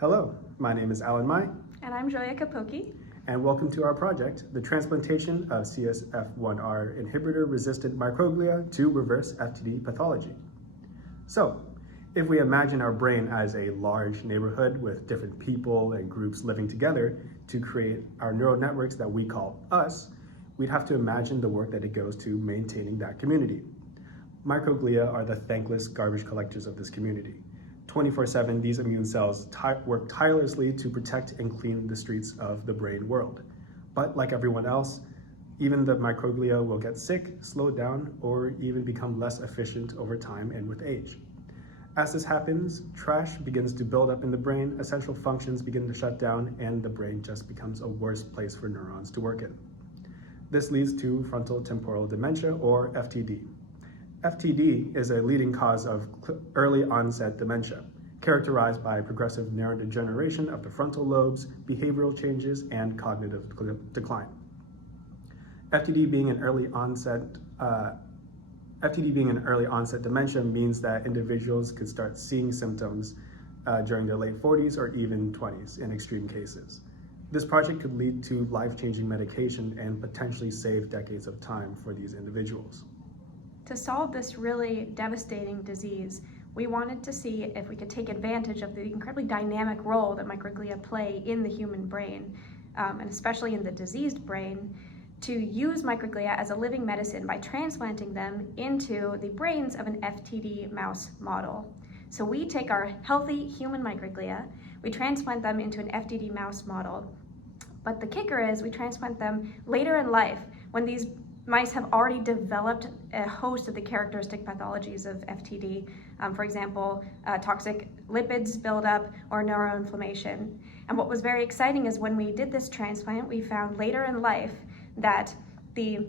Hello, my name is Alan Mai. And I'm Joia Cappochi. And welcome to our project, the transplantation of CF1R-Inhibitor resistant microglia to reverse FTD pathology. So, if we imagine our brain as a large neighborhood with different people and groups living together to create our neural networks that we call us, we'd have to imagine the work that it goes to maintaining that community. Microglia are the thankless garbage collectors of this community. 24/7, these immune cells work tirelessly to protect and clean the streets of the brain world. But like everyone else, even the microglia will get sick, slow down, or even become less efficient over time and with age. As this happens, trash begins to build up in the brain, essential functions begin to shut down, and the brain just becomes a worse place for neurons to work in. This leads to frontal temporal dementia, or FTD. FTD is a leading cause of early onset dementia, characterized by progressive neurodegeneration of the frontal lobes, behavioral changes, and cognitive decline. FTD being an early onset dementia means that individuals could start seeing symptoms during their late 40s or even 20s in extreme cases. This project could lead to life-changing medication and potentially save decades of time for these individuals. To solve this really devastating disease, we wanted to see if we could take advantage of the incredibly dynamic role that microglia play in the human brain, and especially in the diseased brain, to use microglia as a living medicine by transplanting them into the brains of an FTD mouse model. So we take our healthy human microglia, we transplant them into an FTD mouse model, but the kicker is we transplant them later in life when these mice have already developed a host of the characteristic pathologies of FTD, for example, toxic lipids buildup or neuroinflammation. And what was very exciting is when we did this transplant, we found later in life that the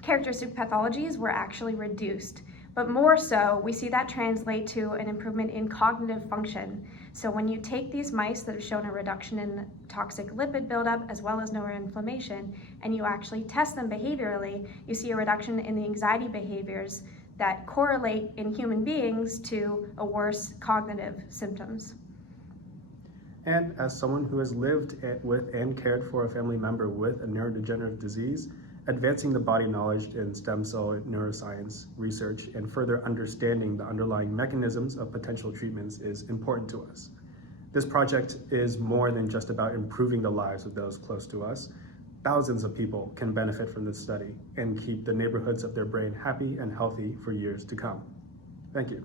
characteristic pathologies were actually reduced. But more so, we see that translate to an improvement in cognitive function. So when you take these mice that have shown a reduction in toxic lipid buildup as well as neuroinflammation, and you actually test them behaviorally, you see a reduction in the anxiety behaviors that correlate in human beings to a worse cognitive symptoms. And as someone who has lived with and cared for a family member with a neurodegenerative disease, advancing the body knowledge in stem cell neuroscience research and further understanding the underlying mechanisms of potential treatments is important to us. This project is more than just about improving the lives of those close to us. Thousands of people can benefit from this study and keep the neighborhoods of their brain happy and healthy for years to come. Thank you.